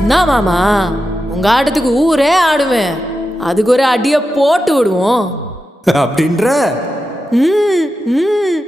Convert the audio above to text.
என்ன மாமா, உங்க ஆட்டத்துக்கு ஊரே ஆடுவேன். அதுக்கு ஒரு அடியை போட்டு விடுவோம் அப்படின்ற ம் ம்